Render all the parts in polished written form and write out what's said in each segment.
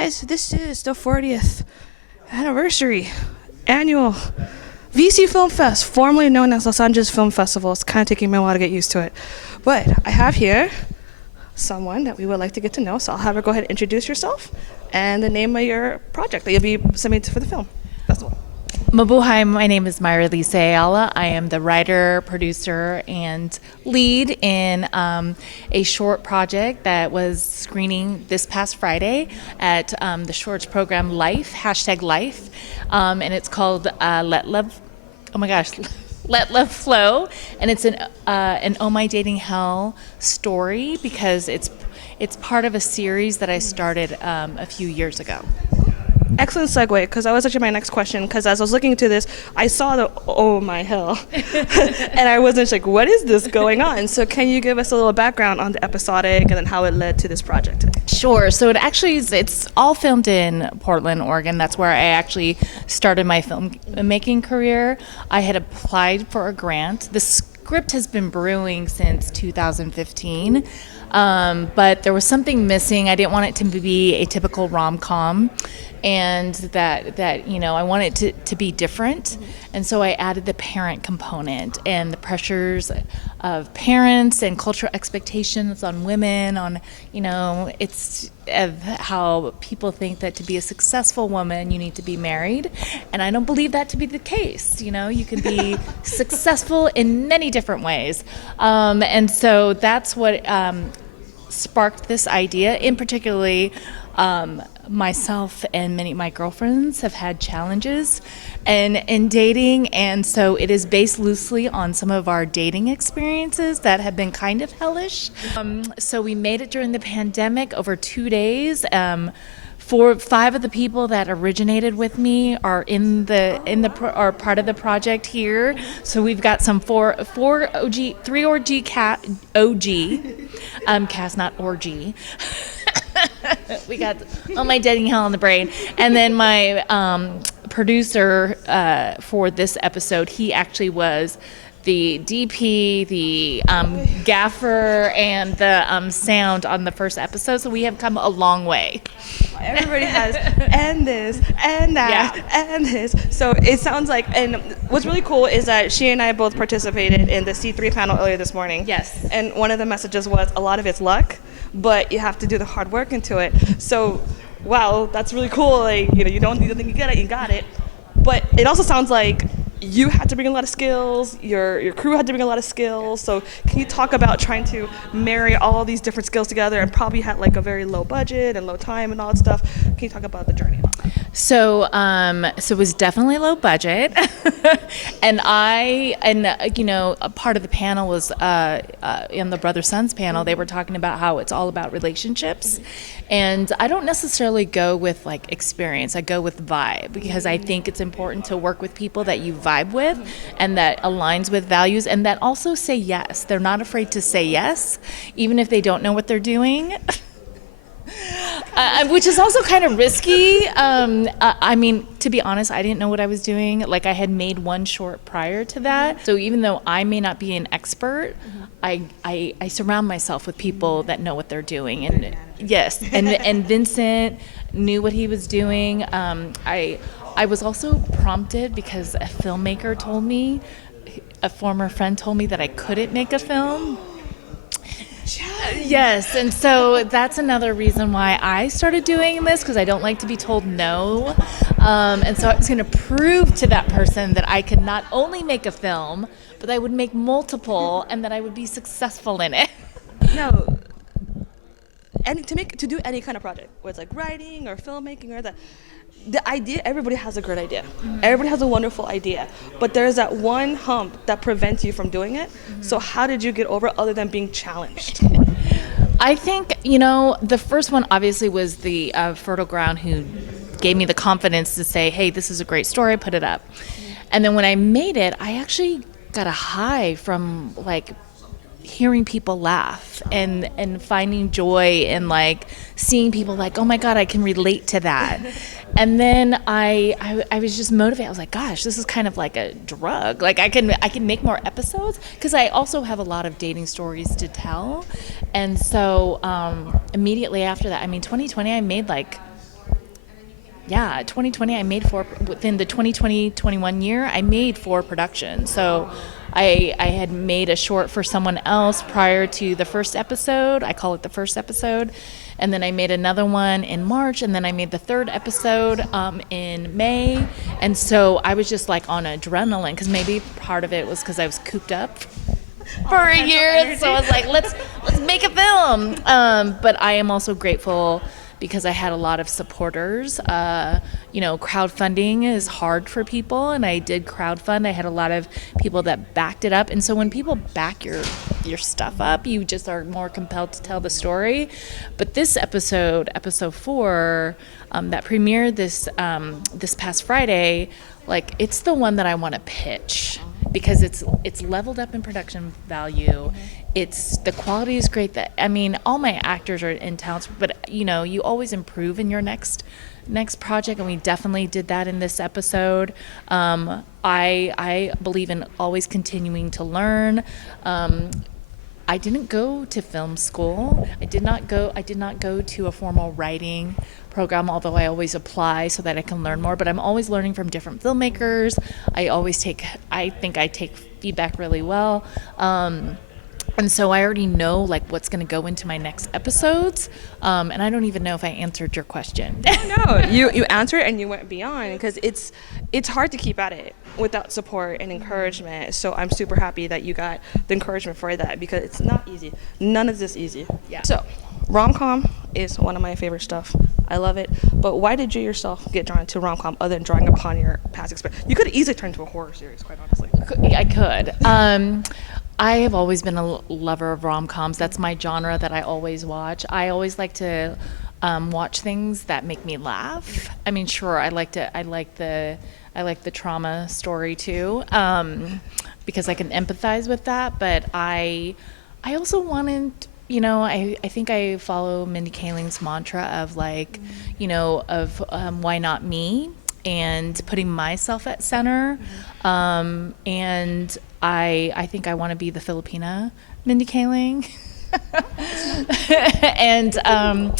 guys, this is the 40th anniversary annual VC Film Fest, formerly known as Los Angeles Film Festival. It's kind of taking me a while to get used to it. But I have here someone that we would like to get to know, so I'll have her go ahead and introduce yourself and the name of your project that you'll be submitting for the film festival. Mabuhay, my name is Myhraliza Aala. I am the writer, producer, and lead in a short project that was screening this past Friday at the shorts program Life, #Life, and it's called Let Love Flow, and it's an Oh My Dating Hell story because it's part of a series that I started a few years ago. Excellent segue, because that was actually my next question, because as I was looking into this, I saw the oh my hell, and I wasn't like, what is this going on? So can you give us a little background on the episodic and then how it led to this project today? Sure. So it's all filmed in Portland, Oregon. That's where I actually started my filmmaking career. I had applied for a grant. The script has been brewing since 2015, but there was something missing. I didn't want it to be a typical rom-com. And that I wanted it to be different. And so I added the parent component and the pressures of parents and cultural expectations on women, on, it's of how people think that to be a successful woman, you need to be married. And I don't believe that to be the case. You can be successful in many different ways. And so that's what sparked this idea, in particularly myself and many of my girlfriends have had challenges in dating, and so it is based loosely on some of our dating experiences that have been kind of hellish. So we made it during the pandemic over 2 days. 5 of the people that originated with me are are part of the project here. So we've got some 3 OG cast, not orgy. We got all my dating hell in the brain. And then my producer for this episode, he actually was the DP, the gaffer, and the sound on the first episode. So we have come a long way. Everybody has and this and that and this. So it sounds like, and what's really cool is that she and I both participated in the C3 panel earlier this morning. Yes. And one of the messages was a lot of it's luck, but you have to do the hard work into it. So, wow, that's really cool. Like, you don't think you get it, you got it. But it also sounds like you had to bring a lot of skills, your crew had to bring a lot of skills. So can you talk about trying to marry all these different skills together and probably had like a very low budget and low time and all that stuff? Can you talk about the journey? So it was definitely low budget. and a part of the panel was in the brother-sons panel, they were talking about how it's all about relationships. And I don't necessarily go with like experience, I go with vibe, because I think it's important to work with people that you vibe with and that aligns with values and that also say yes. They're not afraid to say yes, even if they don't know what they're doing. Which is also kind of risky. To be honest, I didn't know what I was doing. Like, I had made one short prior to that. So even though I may not be an expert, I surround myself with people that know what they're doing. And yes, and Vincent knew what he was doing. I was also prompted because a filmmaker told me, a former friend told me that I couldn't make a film. Yes, and so that's another reason why I started doing this, because I don't like to be told no. And so I was going to prove to that person that I could not only make a film, but I would make multiple and that I would be successful in it. No. And to do any kind of project, whether it's like writing or filmmaking or the idea, everybody has a great idea. Mm-hmm. Everybody has a wonderful idea, but there's that one hump that prevents you from doing it. Mm-hmm. So how did you get over it other than being challenged? I think, the first one obviously was the Fertile Ground, who gave me the confidence to say, hey, this is a great story, put it up. Mm-hmm. And then when I made it, I actually got a high from like hearing people laugh and finding joy and like seeing people like, oh my God, I can relate to that. And then I was just motivated. I was like, gosh, this is kind of like a drug. Like I can make more episodes because I also have a lot of dating stories to tell. And so immediately after that, 2020, I made like Yeah, 2020, I made within the 2020-21 year, I made 4 productions. So I had made a short for someone else prior to the first episode. I call it the first episode. And then I made another one in March, and then I made the 3rd episode in May. And so I was just like on adrenaline, because maybe part of it was because I was cooped up for a year. So I was like, let's make a film. But I am also grateful because I had a lot of supporters. Crowdfunding is hard for people, and I did crowdfund. I had a lot of people that backed it up, and so when people back your stuff up, you just are more compelled to tell the story. But this episode 4, that premiered this past Friday, like, it's the one that I want to pitch, because it's leveled up in production value. The quality is great. All my actors are in talent, but you always improve in your next project, and we definitely did that in this episode. I believe in always continuing to learn. I didn't go to film school. I did not go to a formal writing program, although I always apply so that I can learn more. But I'm always learning from different filmmakers. I think I take feedback really well. And so I already know like what's going to go into my next episodes. And I don't even know if I answered your question. No, you answered and you went beyond, because it's hard to keep at it without support and encouragement. So I'm super happy that you got the encouragement for that, because it's not easy. None of this easy. Yeah. So rom-com is one of my favorite stuff. I love it. But why did you yourself get drawn to rom-com other than drawing upon your past experience? You could easily turn to a horror series, quite honestly. I could. I have always been a lover of rom-coms. That's my genre that I always watch. I always like to watch things that make me laugh. I mean, sure, I like the trauma story too, because I can empathize with that. But I also wanted, I think I follow Mindy Kaling's mantra of like, why not me? And putting myself at center. And I think I want to be the Filipina Mindy Kaling. And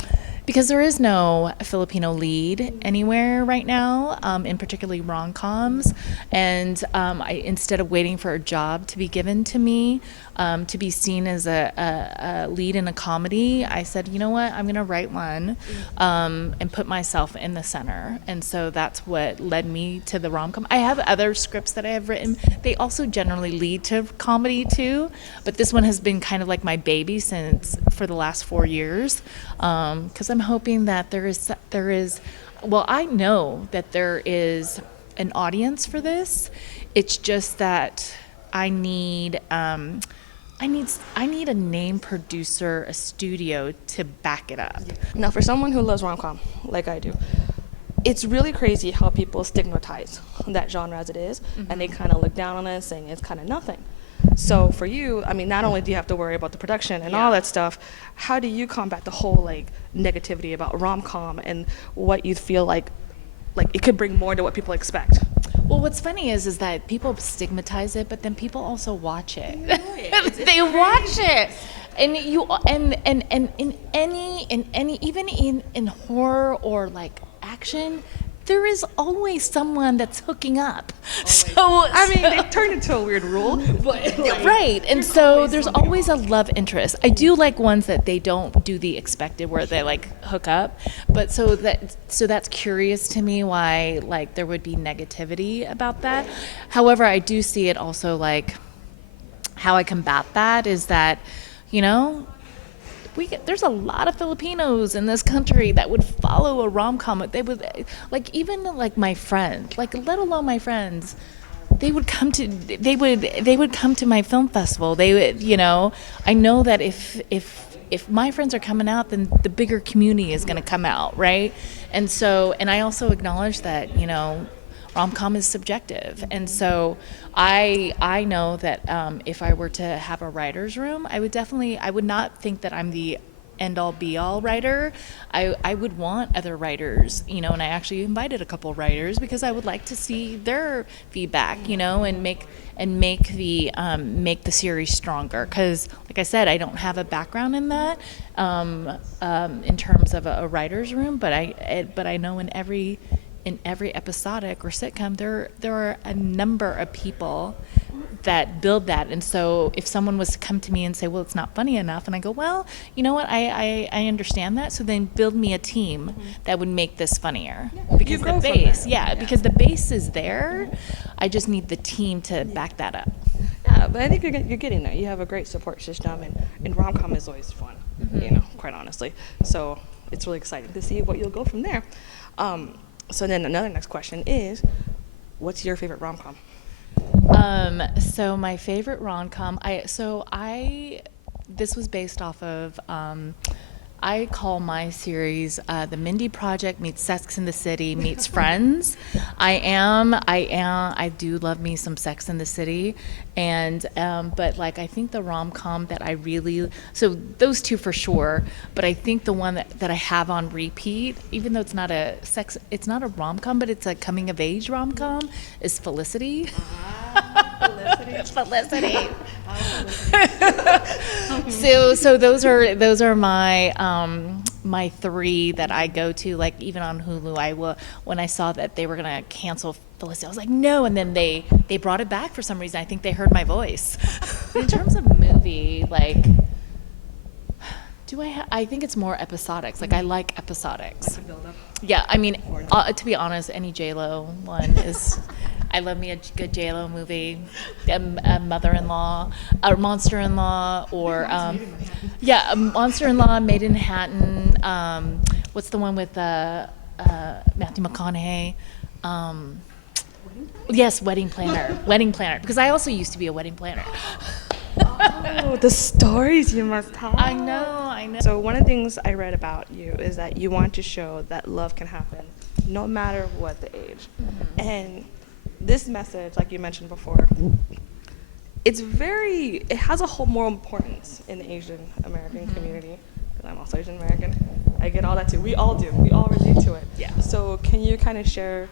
because there is no Filipino lead anywhere right now, in particularly rom-coms. And instead of waiting for a job to be given to me, to be seen as a lead in a comedy, I said, you know what, I'm going to write one and put myself in the center. And so that's what led me to the rom-com. I have other scripts that I have written. They also generally lead to comedy too, but this one has been kind of like my baby for the last 4 years, because I'm hoping that there is, well, I know that there is an audience for this. It's just that I need a name producer, a studio to back it up. Now, for someone who loves rom-com, like I do, it's really crazy how people stigmatize that genre as it is, and they kind of look down on it, saying it's kind of nothing. So for you, I mean, not only do you have to worry about the production and all that stuff, how do you combat the whole like negativity about rom-com and what you feel like it could bring more to what people expect? Well, what's funny is that people stigmatize it, but then people also watch it. They watch it. And in any even in horror or like action, there is always someone that's hooking up. Always. So I mean, they turned into a weird rule, but right. And so there's always a love interest. I do like ones that they don't do the expected where they like hook up, but so that's curious to me why like there would be negativity about that. However, I do see it also like how I combat that is that, there's a lot of Filipinos in this country that would follow a rom-com. They would, like, even like my friends, like let alone my friends, they would come to my film festival. They would, I know that if my friends are coming out, then the bigger community is going to come out, right? And so, and I also acknowledge that, rom-com is subjective, and so I know that if I were to have a writer's room, I would not think that I'm the end all be all writer. I would want other writers, and I actually invited a couple writers because I would like to see their feedback, and make the series stronger. Because, like I said, I don't have a background in that in terms of a writer's room, but I know in every episodic or sitcom, there are a number of people that build that. And so if someone was to come to me and say, well, it's not funny enough, and I go, well, you know what, I understand that, so then build me a team that would make this funnier. Because the base, because the base is there. I just need the team to back that up. Yeah, but I think you're getting there. You have a great support system, and rom-com is always fun, quite honestly. So it's really exciting to see what you'll go from there. So then another next question is, what's your favorite rom-com? So my favorite rom-com, this was based off of, I call my series The Mindy Project meets Sex in the City meets Friends. I do love me some Sex in the City, and but like I think the rom-com that I really, so those two for sure, but I think the one that I have on repeat, even though it's not a rom-com, but it's a coming of age rom-com, is Felicity. Felicity. So those are my three that I go to. Like even on Hulu, when I saw that they were gonna cancel Felicity, I was like, no. And then they brought it back for some reason. I think they heard my voice. In terms of movie, like, I think it's more episodics. Like I like episodics. Yeah, I mean, to be honest, any J-Lo one is. I love me a good J-Lo movie, a mother-in-law, a monster-in-law, or a monster-in-law, Made in Manhattan. What's the one with Matthew McConaughey? Yes, Wedding Planner. Wedding Planner, because I also used to be a wedding planner. Oh, the stories you must have. I know. So one of the things I read about you is that you want to show that love can happen no matter what the age. Mm-hmm. And this message, like you mentioned before, it has a whole moral importance in the Asian American community. Because I'm also Asian American. I get all that too. We all do. We all relate to it. Yeah. So can you kind of share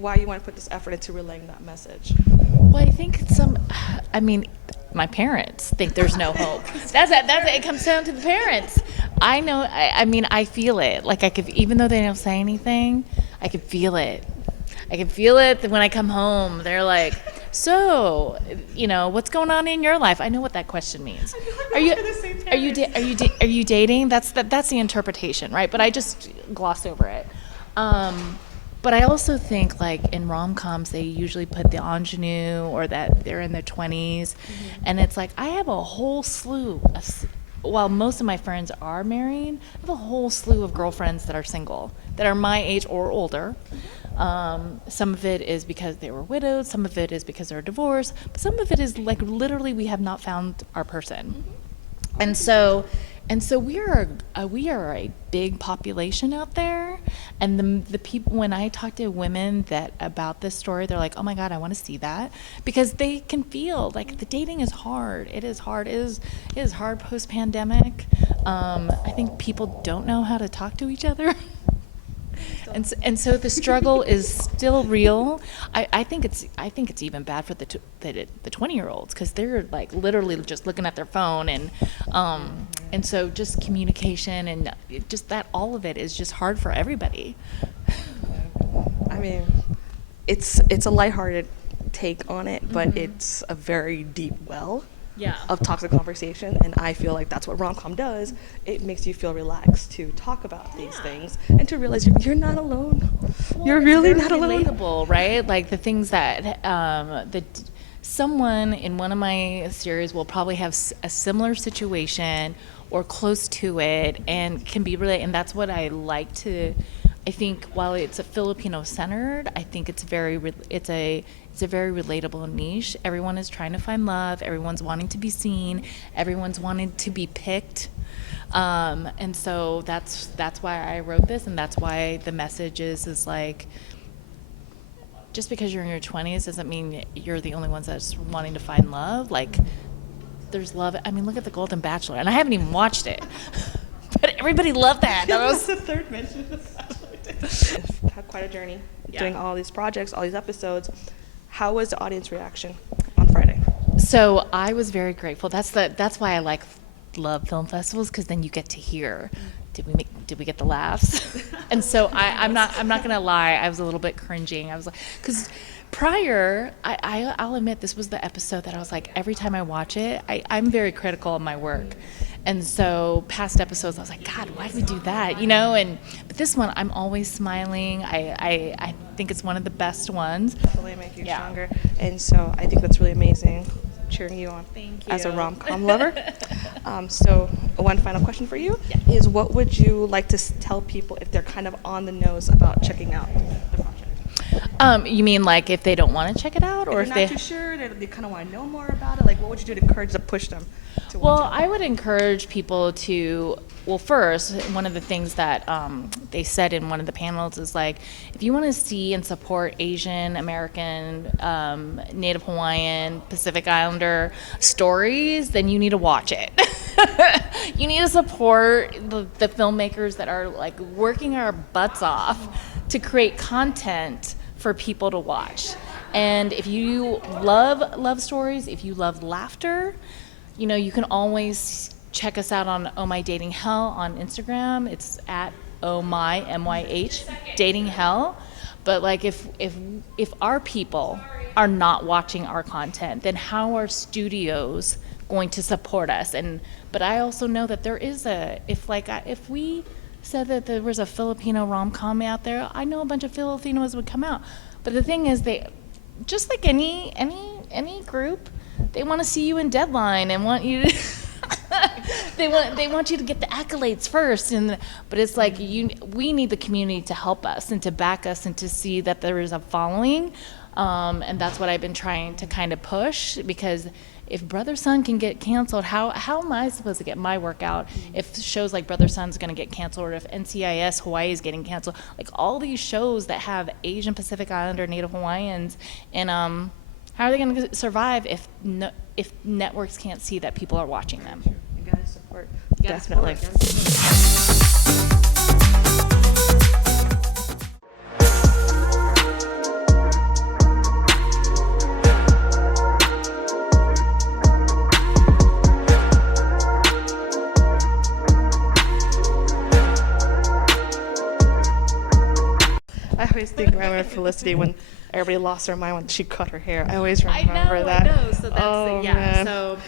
why you want to put this effort into relaying that message? Well, I think my parents think there's no hope. That's it. It comes down to the parents. I know. I feel it. Like I could, even though they don't say anything, I could feel it. I can feel it when I come home. They're like, so, what's going on in your life? I know what that question means. Are you dating? That's the interpretation, right? But I just gloss over it. But I also think, like, in rom-coms, they usually put the ingenue or that they're in their 20s. Mm-hmm. And it's like, I have a whole slew of, while most of my friends are married, I have a whole slew of girlfriends that are single, that are my age or older. Some of it is because they were widowed, some of it is because they're divorced, but some of it is like literally we have not found our person. And so we are a big population out there, and the people, when I talk to women about this story, they're like, oh my God, I want to see that, because they can feel like the dating is hard. It is hard. It is hard post-pandemic. I think people don't know how to talk to each other. And so the struggle is still real. I think it's even bad for the 20-year-olds, because they're like literally just looking at their phone, and so just communication and just that, all of it is just hard for everybody. I mean, it's a lighthearted take on it, but it's a very deep well. Of toxic conversation, and I feel like that's what rom-com does. It makes you feel relaxed to talk about these things and to realize you're not alone. You're really not alone. Relatable, right? Like the things that someone in one of my series will probably have a similar situation or close to it, and can be related. And that's what I like to. I think while it's a Filipino-centered, I think it's a very relatable niche. Everyone is trying to find love. Everyone's wanting to be seen. Everyone's wanting to be picked. And so that's why I wrote this, and that's why the message is like, just because you're in your 20s doesn't mean you're the only ones that's wanting to find love. Like, there's love. I mean, look at The Golden Bachelor, and I haven't even watched it. everybody loved that. That was the third mention. Had quite a journey doing all these projects, all these episodes. How was the audience reaction on Friday? So I was very grateful. That's why I love film festivals, because then you get to hear, did we get the laughs? And so I'm not gonna lie, I was a little bit cringing. I was like, because prior, I'll admit this was the episode that I was like, every time I watch it, I'm very critical of my work. And so past episodes, I was like, God, why did we do that? But this one, I'm always smiling. I think it's one of the best ones. Definitely make you stronger. And so I think that's really amazing. Cheering you on. Thank you. As a rom-com lover. So one final question for you is, what would you like to tell people if they're kind of on the nose about checking out the project? You mean like if they don't want to check it out, or if they're not too sure, they kind of want to know more about it? Like, what would you do to encourage to push them to watch it? I would encourage people to, first, one of the things that they said in one of the panels is like, if you want to see and support Asian American, Native Hawaiian, Pacific Islander stories, then you need to watch it. You need to support the filmmakers that are like working our butts off to create content for people to watch. And if you love love stories, if you love laughter, you can always check us out on Oh My Dating Hell on Instagram. It's at Oh My MYH Dating Hell. But like if our people are not watching our content, then how are studios going to support us? But I also know that there is if we said that there was a Filipino rom-com out there, I know a bunch of Filipinos would come out. But the thing is, they, just like any group, they want to see you in Deadline and want you to they want you to get the accolades first. But it's like we need the community to help us and to back us and to see that there is a following. And that's what I've been trying to kind of push, because if Brother Sun can get canceled, how am I supposed to get my work out if shows like Brother Sun's going to get canceled, or if NCIS Hawaii is getting canceled? Like all these shows that have Asian Pacific Islander, Native Hawaiians, and how are they going to survive if networks can't see that people are watching them? You gotta support. Definitely. I always think of Felicity when everybody lost their mind when she cut her hair. I always remember that. I know. So that's man. So.